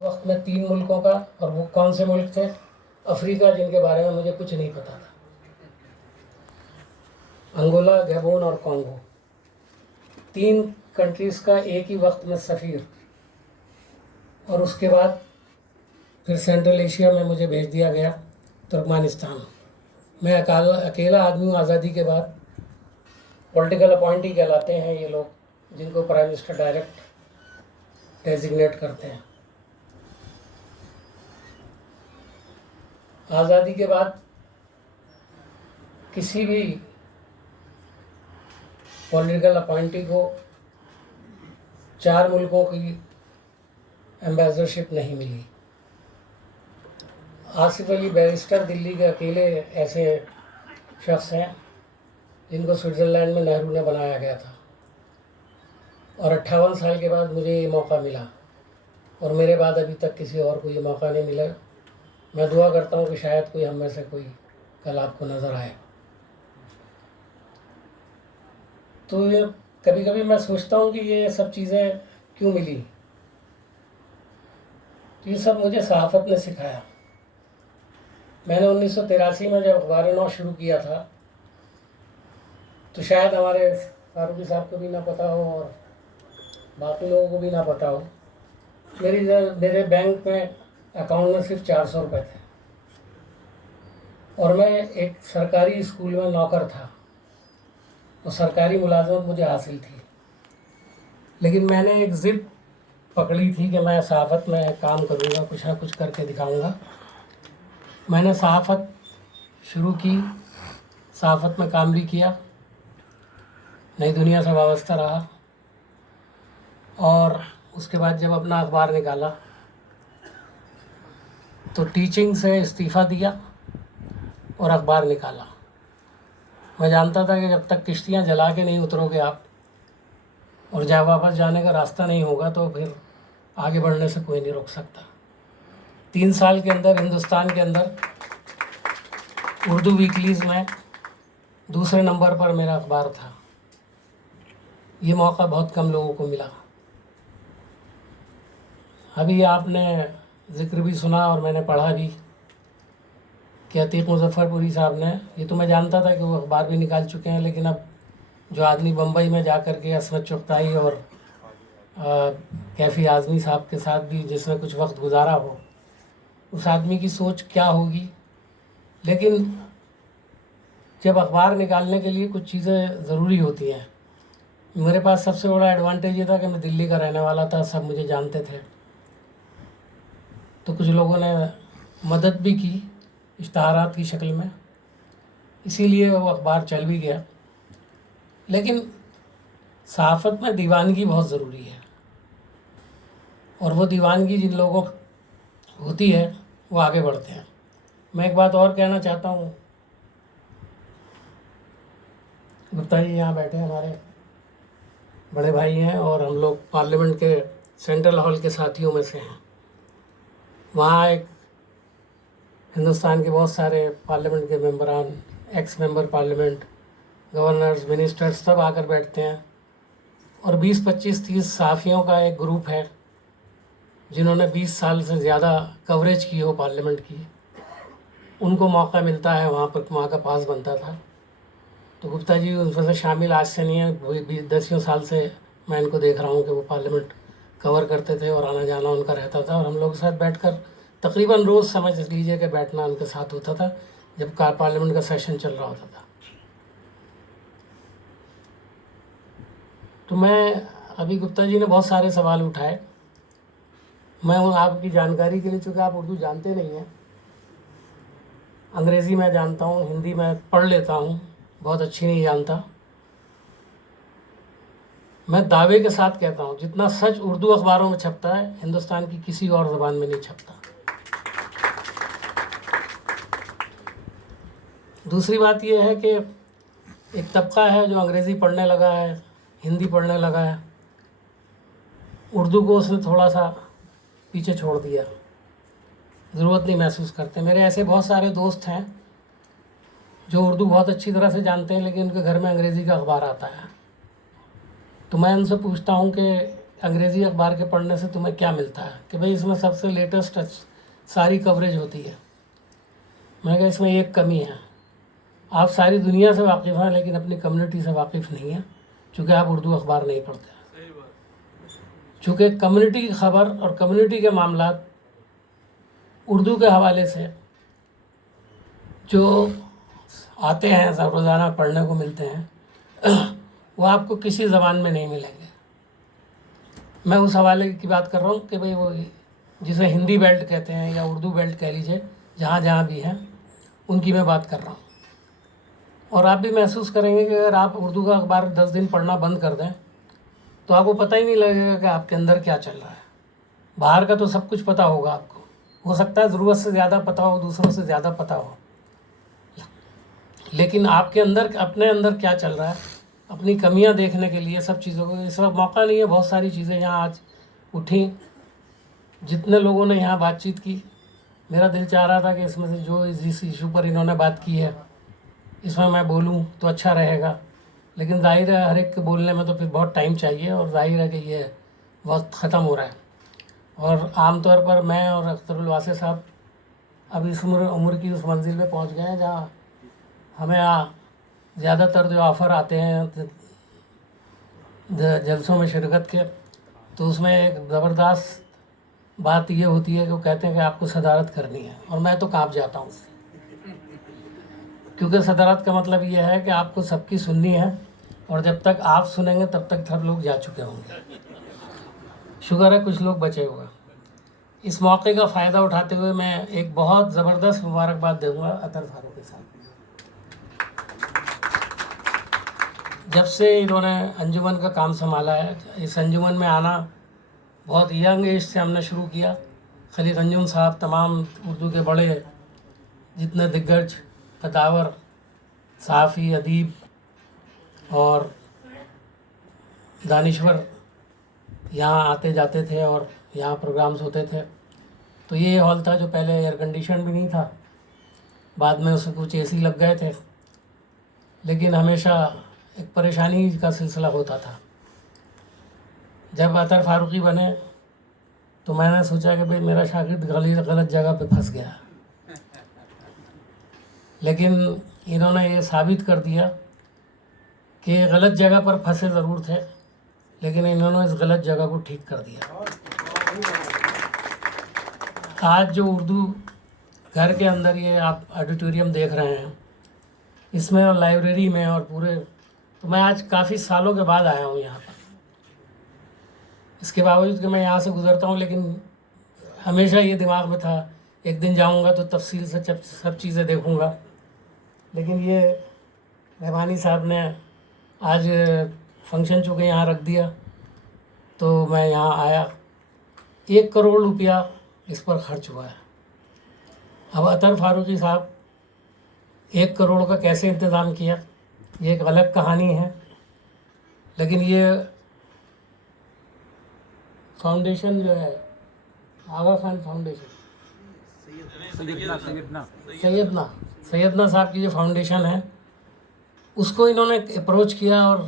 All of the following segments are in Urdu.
وقت میں 3 ملکوں کا، اور وہ کون سے ملک تھے؟ افریقہ، جن کے بارے میں مجھے کچھ نہیں پتا تھا، انگولا، گیبون اور کانگو، 3 کنٹریز کا ایک ہی وقت میں سفیر۔ اور اس کے بعد پھر سینٹرل ایشیا میں مجھے بھیج دیا گیا، ترکمانستان۔ میں اکیلا آدمی ہوں آزادی کے بعد۔ پولیٹیکل اپوائنٹی کہلاتے ہیں یہ لوگ، جن کو پرائم منسٹر ڈائریکٹ ڈیزگنیٹ کرتے ہیں۔ آزادی کے بعد کسی بھی پولیٹیکل اپوائنٹی کو 4 ملکوں کی ایمبیسڈرشپ نہیں ملی۔ آصف علی بیرسٹر دلی کے اکیلے ایسے شخص ہیں جن کو سوئٹزرلینڈ میں نہرو نے بنایا گیا تھا، اور 58 سال کے بعد مجھے یہ موقع ملا، اور میرے بعد ابھی تک کسی اور کو یہ موقع نہیں ملا۔ میں دعا کرتا ہوں کہ شاید کوئی ہم میں سے کوئی کل آپ کو نظر آئے۔ تو یہ کبھی کبھی میں سوچتا ہوں کہ یہ سب چیزیں کیوں ملی۔ تو یہ سب مجھے صحافت نے سکھایا۔ میں نے 1983 میں جب اخبار نو شروع کیا تھا، تو شاید ہمارے فاروقی صاحب کو بھی نہ پتہ ہو اور باقی لوگوں کو بھی نہ پتہ ہو، میرے بینک میں اکاؤنٹ میں صرف 400 روپے تھے، اور میں ایک سرکاری اسکول میں نوکر تھا، اور سرکاری ملازمت مجھے حاصل تھی۔ لیکن میں نے ایک ضد پکڑی تھی کہ میں صحافت میں کام کروں گا، کچھ نہ کچھ کر کے دکھاؤں گا۔ میں نے صحافت شروع کی، صحافت میں کام بھی کیا، نئی دنیا سے وابستہ رہا، اور اس کے بعد جب اپنا اخبار نکالا تو ٹیچنگ سے استعفیٰ دیا اور اخبار نکالا۔ میں جانتا تھا کہ جب تک کشتیاں جلا کے نہیں اترو گے آپ، اور جہاں واپس جانے کا راستہ نہیں ہوگا، تو پھر آگے بڑھنے سے کوئی نہیں روک سکتا۔ 3 سال کے اندر ہندوستان کے اندر اردو ویکلیز میں دوسرے نمبر پر میرا اخبار تھا۔ یہ موقع بہت کم لوگوں کو ملا۔ ابھی آپ نے ذکر بھی سنا اور میں نے پڑھا بھی کہ عتیق مظفر پوری صاحب نے، یہ تو میں جانتا تھا کہ وہ اخبار بھی نکال چکے ہیں، لیکن اب جو آدمی بمبئی میں جا کر کے عصمت چغتائی اور کیفی اعظمی صاحب کے ساتھ بھی جس نے کچھ وقت گزارا ہو، اس آدمی کی سوچ کیا ہوگی۔ لیکن جب اخبار نکالنے کے لیے کچھ چیزیں ضروری ہوتی ہیں، میرے پاس سب سے بڑا ایڈوانٹیج یہ تھا کہ میں دلی کا رہنے والا تھا، سب مجھے جانتے تھے، تو کچھ لوگوں نے مدد بھی کی اشتہارات کی شکل میں، اسی لیے وہ اخبار چل بھی گیا۔ لیکن صحافت میں دیوانگی بہت ضروری ہے، اور وہ دیوانگی جن لوگوں ہوتی ہے وہ آگے بڑھتے ہیں۔ میں ایک بات اور کہنا چاہتا ہوں، گپتا جی یہاں بیٹھے ہمارے بڑے بھائی ہیں، اور ہم لوگ پارلیمنٹ کے سینٹرل ہال کے ساتھیوں میں سے ہیں۔ وہاں ایک ہندوستان کے بہت سارے پارلیمنٹ کے ممبران، ex member parliament, governors, ministers سب آ کر بیٹھتے ہیں، اور 20 25 30 صحافیوں کا ایک گروپ ہے جنہوں نے 20 سال سے زیادہ کوریج کی ہو پارلیمنٹ کی۔ ان کو موقع ملتا ہے وہاں پر، وہاں کا پاس بنتا تھا۔ تو گپتا جی ان میں سے شامل آج سے نہیں ہیں، 10 سال سے میں ان کو دیکھ رہا ہوں کہ وہ پارلیمنٹ کور کرتے تھے، اور آنا جانا ان کا رہتا تھا، اور ہم لوگ کے ساتھ بیٹھ کر تقریباً روز سمجھ لیجیے کہ بیٹھنا ان کے ساتھ ہوتا تھا جب پارلیمنٹ کا سیشن چل رہا ہوتا تھا۔ تو میں ابھی گپتا جی نے بہت سارے سوال اٹھائے، میں آپ کی جانکاری کے لیے، چونکہ آپ اردو جانتے نہیں ہیں، انگریزی میں جانتا ہوں، ہندی میں پڑھ لیتا ہوں، بہت اچھی نہیں جانتا۔ میں دعوے کے ساتھ کہتا ہوں جتنا سچ اردو اخباروں میں چھپتا ہے، ہندوستان کی کسی اور زبان میں نہیں چھپتا۔ دوسری بات یہ ہے کہ ایک طبقہ ہے جو انگریزی پڑھنے لگا ہے، ہندی پڑھنے لگا ہے، اردو کو اس نے تھوڑا سا پیچھے چھوڑ دیا، ضرورت نہیں محسوس کرتے۔ میرے ایسے بہت سارے دوست ہیں جو اردو بہت اچھی طرح سے جانتے ہیں، لیکن ان کے گھر میں انگریزی کا اخبار آتا ہے۔ تو میں ان سے پوچھتا ہوں کہ انگریزی اخبار کے پڑھنے سے تمہیں کیا ملتا ہے؟ کہ بھئی اس میں سب سے لیٹسٹ ساری کوریج ہوتی ہے۔ میں نے کہا اس میں ایک کمی ہے، آپ ساری دنیا سے واقف ہیں لیکن اپنی کمیونٹی سے واقف نہیں ہیں، چونکہ آپ اردو اخبار نہیں پڑھتے ہیں۔ چونکہ کمیونٹی کی خبر اور کمیونٹی کے معاملات اردو کے حوالے سے جو آتے ہیں روزانہ پڑھنے کو ملتے ہیں وہ آپ کو کسی زبان میں نہیں ملیں گے۔ میں اس حوالے کی بات کر رہا ہوں کہ بھئی وہ جسے ہندی بیلٹ کہتے ہیں یا اردو بیلٹ کہہ لیجئے، جہاں جہاں بھی ہیں ان کی میں بات کر رہا ہوں۔ اور آپ بھی محسوس کریں گے کہ اگر آپ اردو کا اخبار 10 دن پڑھنا بند کر دیں تو آپ کو پتہ ہی نہیں لگے گا کہ آپ کے اندر کیا چل رہا ہے۔ باہر کا تو سب کچھ پتہ ہوگا آپ کو، ہو سکتا ہے ضرورت سے زیادہ پتہ ہو، دوسروں سے زیادہ پتہ ہو، لیکن آپ کے اندر اپنے اندر کیا چل رہا ہے، اپنی کمیاں دیکھنے کے لیے سب چیزوں کو اس وقت موقع نہیں ہے۔ بہت ساری چیزیں یہاں آج اٹھیں، جتنے لوگوں نے یہاں بات چیت کی، میرا دل چاہ رہا تھا کہ اس میں سے جو جس ایشو پر انہوں نے بات کی ہے اس میں میں بولوں تو اچھا رہے گا، لیکن ظاہر ہے ہر ایک کے بولنے میں تو پھر بہت ٹائم چاہیے، اور ظاہر ہے کہ یہ وقت ختم ہو رہا ہے۔ اور عام طور پر میں اور اختر الواسع صاحب اب اس عمر کی اس منزل پہ پہنچ گئے ہیں جہاں ہمیں زیادہ تر جو آفر آتے ہیں جلسوں میں شرکت کے، تو اس میں ایک زبردست بات یہ ہوتی ہے کہ وہ کہتے ہیں کہ آپ کو صدارت کرنی ہے، اور میں تو کانپ جاتا ہوں، کیونکہ صدارت کا مطلب یہ ہے کہ آپ کو سب کی سننی ہے، اور جب تک آپ سنیں گے تب تک سب لوگ جا چکے ہوں گے۔ شکر ہے کچھ لوگ بچے ہوئے۔ اس موقع کا فائدہ اٹھاتے ہوئے میں ایک بہت زبردست مبارکباد دوں گا اطہر فاروقی صاحب۔ جب سے انہوں نے انجمن کا کام سنبھالا ہے، اس انجمن میں آنا بہت ینگ ایج سے ہم نے شروع کیا۔ خلیق انجم صاحب، تمام اردو کے بڑے جتنے دگرج کداور صحافی، ادیب اور دانشور یہاں آتے جاتے تھے اور یہاں پروگرامز ہوتے تھے۔ تو یہ ہال تھا جو پہلے ایئر کنڈیشن بھی نہیں تھا، بعد میں اس میں کچھ اے سی لگ گئے تھے، لیکن ہمیشہ ایک پریشانی کا سلسلہ ہوتا تھا۔ جب اطہر فاروقی بنے تو میں نے سوچا کہ بھئی میرا شاگرد غلط جگہ پہ پھنس گیا، لیکن انہوں نے یہ ثابت کر دیا کہ غلط جگہ پر پھنسے ضرور تھے، لیکن انہوں نے اس غلط جگہ کو ٹھیک کر دیا۔ آج جو اردو گھر کے اندر یہ آپ آڈیٹوریم دیکھ رہے ہیں، اس میں اور لائبریری میں اور پورے، تو میں آج کافی سالوں کے بعد آیا ہوں یہاں پر۔ اس کے باوجود کہ میں یہاں سے گزرتا ہوں، لیکن ہمیشہ یہ دماغ میں تھا ایک دن جاؤں گا تو تفصیل سے سب چیزیں دیکھوں گا، لیکن یہ رحمانی صاحب نے آج فنکشن چونکہ یہاں رکھ دیا تو میں یہاں آیا۔ 1 کروڑ روپیہ اس پر خرچ ہوا ہے۔ اب اطہر فاروقی صاحب 1 کروڑ کا کیسے انتظام کیا، یہ ایک الگ کہانی ہے، لیکن یہ فاؤنڈیشن جو ہے آغا خان فاؤنڈیشن، سیدنا صاحب کی جو فاؤنڈیشن ہے، اس کو انہوں نے اپروچ کیا اور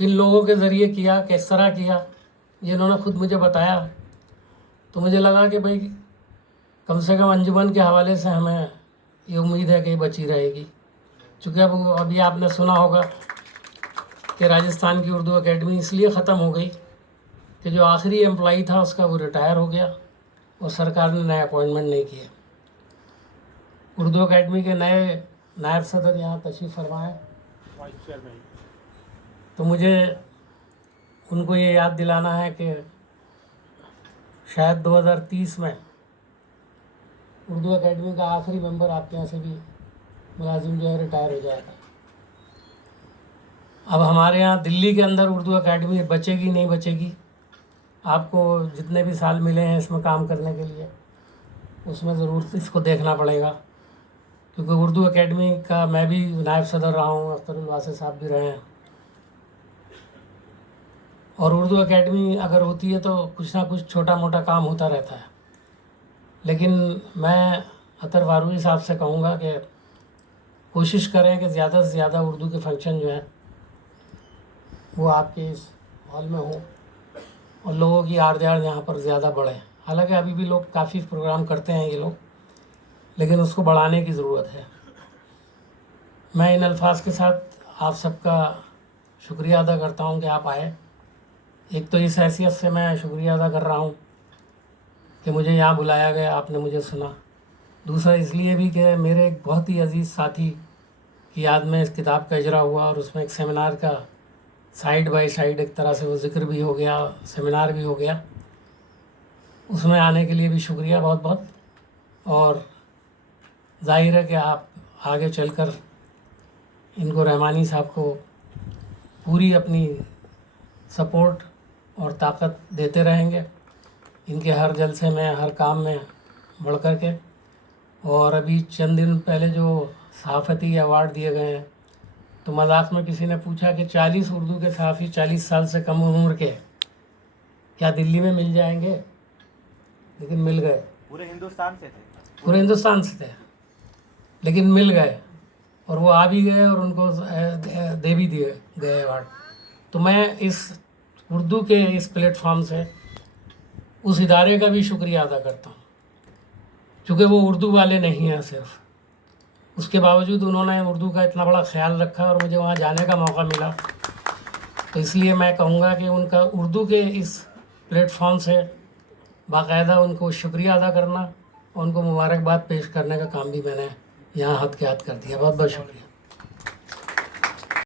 کن لوگوں کے ذریعے کیا، کس طرح کیا، یہ انہوں نے خود مجھے بتایا۔ تو مجھے لگا کہ بھئی کم سے کم انجمن کے حوالے سے ہمیں یہ امید ہے کہ یہ بچی رہے گی، چونکہ ابھی آپ نے سنا ہوگا کہ راجستھان کی اردو اکیڈمی اس لیے ختم ہو گئی کہ جو آخری امپلائی تھا اس کا وہ ریٹائر ہو گیا اور سرکار نے نئے اپوائنٹمنٹ نہیں کیے۔ اردو اکیڈمی کے نئے نائب صدر یہاں تشریف فرمائے، تو مجھے ان کو یہ یاد دلانا ہے کہ شاید 2030 میں اردو اکیڈمی کا آخری ممبر آپ کے یہاں سے بھی ملازم جو ہے ریٹائر ہو جائے گا۔ اب ہمارے یہاں دلی کے اندر اردو اکیڈمی بچے گی نہیں بچے گی، آپ کو جتنے بھی سال ملے ہیں اس میں کام کرنے کے لیے، اس میں ضرور اس کو دیکھنا پڑے گا، کیونکہ اردو اکیڈمی کا میں بھی نائب صدر رہا ہوں، اختر الواسع صاحب بھی رہے ہیں، اور اردو اکیڈمی اگر ہوتی ہے تو کچھ نہ کچھ چھوٹا موٹا کام ہوتا رہتا ہے، لیکن میں اطہر فاروقی صاحب سے کہوں گا کہ کوشش کریں کہ زیادہ سے زیادہ اردو کے فنکشن جو ہیں وہ آپ کے اس ہال میں ہوں، اور لوگوں کی آرڈ یہاں پر زیادہ بڑھے. حالانکہ ابھی بھی لوگ کافی پروگرام کرتے ہیں یہ لوگ, لیکن اس کو بڑھانے کی ضرورت ہے. میں ان الفاظ کے ساتھ آپ سب کا شکریہ ادا کرتا ہوں کہ آپ آئے. ایک تو اس حیثیت سے میں شکریہ ادا کر رہا ہوں کہ مجھے یہاں بلایا گیا, آپ نے مجھے سنا. دوسرا اس لیے بھی کہ میرے ایک بہت ہی عزیز ساتھی کی یاد میں اس کتاب کا اجرا ہوا, اور اس میں ایک سیمینار کا سائیڈ بائی سائیڈ ایک طرح سے وہ ذکر بھی ہو گیا, سیمینار بھی ہو گیا. اس میں آنے کے لیے بھی شکریہ بہت بہت. اور ظاہر ہے کہ آپ آگے چل کر ان کو, رحمانی صاحب کو, پوری اپنی سپورٹ اور طاقت دیتے رہیں گے ان کے ہر جلسے میں, ہر کام میں بڑھ کر کے. اور ابھی چند دن پہلے جو صحافتی ایوارڈ دیے گئے ہیں, تو مذاق میں کسی نے پوچھا کہ 40 اردو کے صحافی 40 سال سے کم عمر کے کیا دلی میں مل جائیں گے؟ لیکن مل گئے. پورے ہندوستان سے تھے. پورے ہندوستان سے تھے, لیکن مل گئے, اور وہ آ بھی گئے اور ان کو دے بھی دیے گئے ایوارڈ. تو میں اس اردو کے اس پلیٹ فارم سے اس ادارے کا بھی شکریہ ادا کرتا ہوں, چونکہ وہ اردو والے نہیں ہیں صرف, اس کے باوجود انہوں نے اردو کا اتنا بڑا خیال رکھا اور مجھے وہاں جانے کا موقع ملا. تو اس لیے میں کہوں گا کہ ان کا اردو کے اس پلیٹ فارم سے باقاعدہ ان کو شکریہ ادا کرنا اور ان کو مبارکباد پیش کرنے کا کام بھی میں نے یہاں ہاتھ کے ہاتھ کر دیا. بہت بہت شکریہ.